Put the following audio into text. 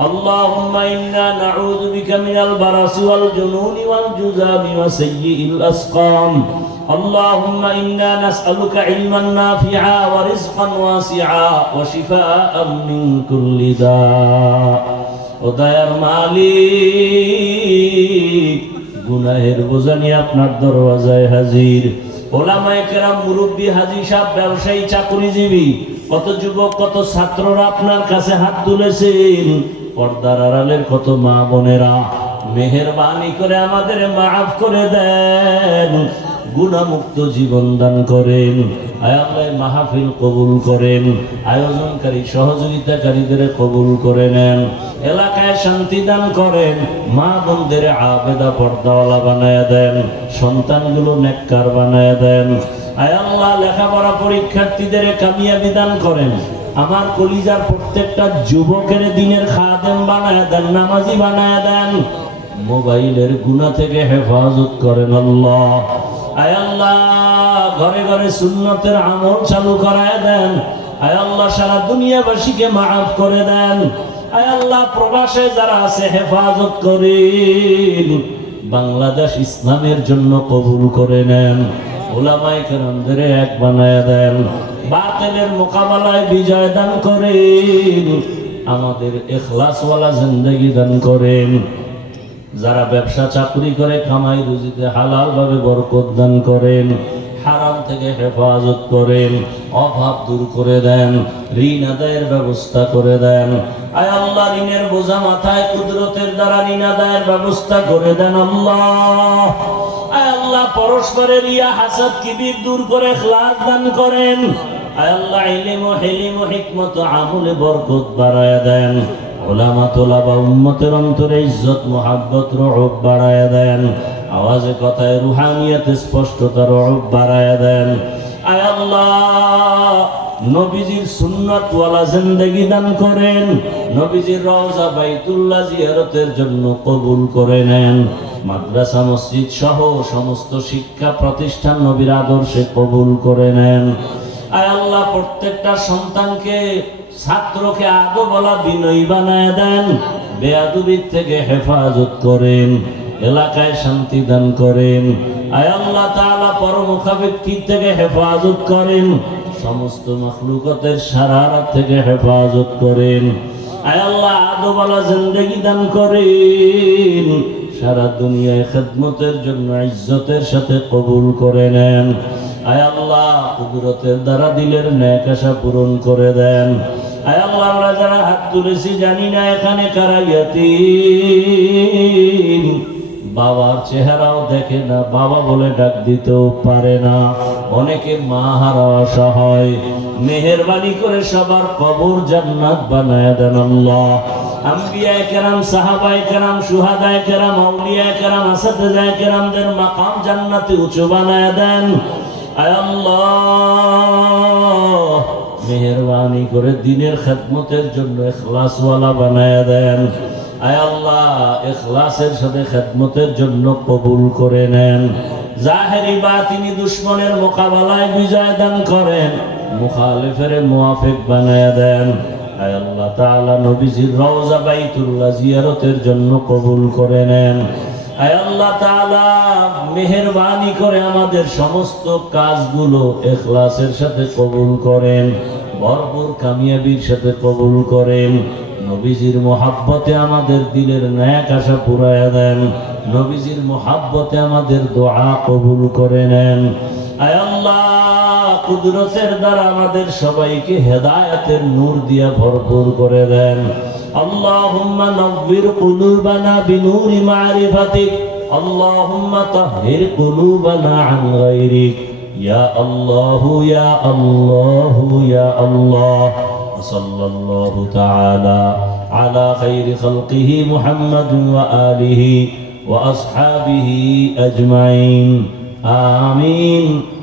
اللهم إنا نعوذ بك من البرص والجنون والجذام وسيء الأسقام اللهم إنا نسألك علما نافعا ورزقا واسعا وشفاء من كل داء ওদায়ার মালিক গুনাহের বোঝানি আপনার দরওয়াজায় হাজির ওলামায়ে কেরাম মুরব্বী হাজি সাহেব ব্যবসায়ী চাকরিজীবী কত যুবক কত ছাত্ররা আপনার কাছে হাত তুলেছেন পর্দার আড়ালের কত মা বোনেরা মেহেরবানি করে আমাদের মাফ করে দেন, গুণামুক্ত জীবন দান করেন আয়াল্লাহ মাহফিল কবুল করেন, আয়োজনকারী সহযোগিতাকারীদের কবুল করে নেন, এলাকায় শান্তি দান করেন, মা বোনদের আবেদা পর্দাওয়ালা বানায় দেন, সন্তানগুলো নেককার বানায় দেন আয়াল্লাহ লেখাপড়া পরীক্ষার্থীদের কামিয়াবি দান করেন। আমার কলিজার প্রত্যেকটা যুবকের দিনের খাদেম বানায় দেন, নামাজি বানায় দেন। মোবাইলের গুণা থেকে হেফাজত করেন আল্লাহ। আয় আল্লাহ, ঘরে ঘরে সুন্নতের আমল চালু করায় দেন। আয় আল্লাহ, সারা দুনিয়াবাসীকে মাফ করে দেন। আয় আল্লাহ, প্রবাসে যারা আছে, হেফাজত করেন। বাংলাদেশ ইসলামের জন্য কবুল করে নেন। ওলামাই কেরামদের এক বানায় দেন। বাতিলের মোকাবেলায় বিজয় দান করেন। আমাদের এখলাসওয়ালা জিন্দগি দান করেন। যারা ব্যবসা চাকরি করে, কামাই রুজিতে হালাল ভাবে বরকত দান করেন। হারাম থেকে হেফাজত করেন। অভাব দূর করে দেন। ঋণ আদায়ের ব্যবস্থা করে দেন। আয় আল্লাহ, ঋণের বোঝা মাথায় কুদরতের দ্বারা ঋণ আদায়ের ব্যবস্থা করে দেন আল্লাহ। আল্লাহ, পরস্পরের ইয়া হাসাদ কিবির দূর করে খ্লাস দান করেন। আয় আল্লাহ, ইলিম ও হেলিম ও হিকমত আমলে বরকত বাড়ায় দেন। ওলামা তোলা বা উম্মতের অন্তরে ইজ্জত, মোহাব্বত রব বাড়ায় দেন। আওয়াজে কথায় রুহানিয়াতে, স্পষ্টতা রব বাড়ায় দেন। আয় আল্লাহ, নবীজির সুন্নাতওয়ালা জিন্দেগি দান করেন। নবীজির রওজা বাইতুল্লাহ জিয়ারতের জন্য কবুল করে নেন। মাদ্রাসা, মসজিদ সহ সমস্ত শিক্ষা প্রতিষ্ঠান নবীর আদর্শে কবুল করে নেন। আয় আল্লাহ প্রত্যেকটা সন্তানকে, ছাত্রকে আদো বলা বিনয়ী বানায় দেন, বেয়াদুবির থেকে হেফাজত করেন, এলাকায় শান্তি দান করেন। আয় আল্লাহ তাআলা পরমুখাপেক্ষী থেকে হেফাজত করেন, সমস্ত মখলুকতের সারারাত থেকে হেফাজত করেন। আয় আল্লাহ আদো বলা জিন্দগি দান করেন। সারা দুনিয়ায় খেদমতের জন্য, ইজ্জতের সাথে কবুল করে নেন। আয় আল্লাহ, কুদরতের দ্বারা দিলের ন্যাক আশা পূরণ করে দেন। আয় আল্লাহ, আমরা যারা হাত তুলেছি, জানি না এখানে কারা ইয়াতীম। বাবার চেহারাও দেখে না, বাবা বলে ডাক দিতেও পারে না। অনেকে মা হারা অসহায়। মেহেরবানি করে সবার কবর জান্নাত বানায় দেন আল্লাহ। আম্বিয়ায়ে কেরাম সাহাবায়ে কেরাম সুহাদায়ে কেরাম আউলিয়ায়ে কেরাম আসাদায়ে কেরামদের মাকাম জান্নাতে উঁচু বানায় দেন। আল্লাহ, মেহরবানি করে দিনের খেদমতের জন্য এখলাসওয়ালা বানায় দেন। আয় আল্লাহ, এখলাসের সাথে খেদমতের জন্য কবুল করে নেন। জাহেরি বা তিনি দুশ্মনের মোকাবেলায় বিজয় দান করেন। মুখালিফের মুআফিক বানায় দেন। আয় আল্লাহ তাআলা নবীজির রওজা বাইতুল্লাহ জিয়ারতের জন্য কবুল করে নেন। আয় আল্লাহ তাআলা, মেহেরবানি করে আমাদের সমস্ত কাজগুলো এখলাসের সাথে কবুল করেন, ভরপুর কামিয়াবির সাথে কবুল করেন। নবীজির মোহাব্বতে আমাদের দিলের ন্যাক আশা পুরায়া দেন, নবীজির মোহাব্বতে আমাদের দোয়া কবুল করে নেন। আয় আল্লাহ কুদরতের দ্বারা আমাদের সবাইকে হেদায়েতের নূর দিয়া ভরপুর করে দেন اللهم نور قلوبنا بنور معرفتك اللهم طهر قلوبنا عن غيرك يا الله يا الله يا الله وصلى الله تعالى على خير خلقه محمد وآله وأصحابه أجمعين آمين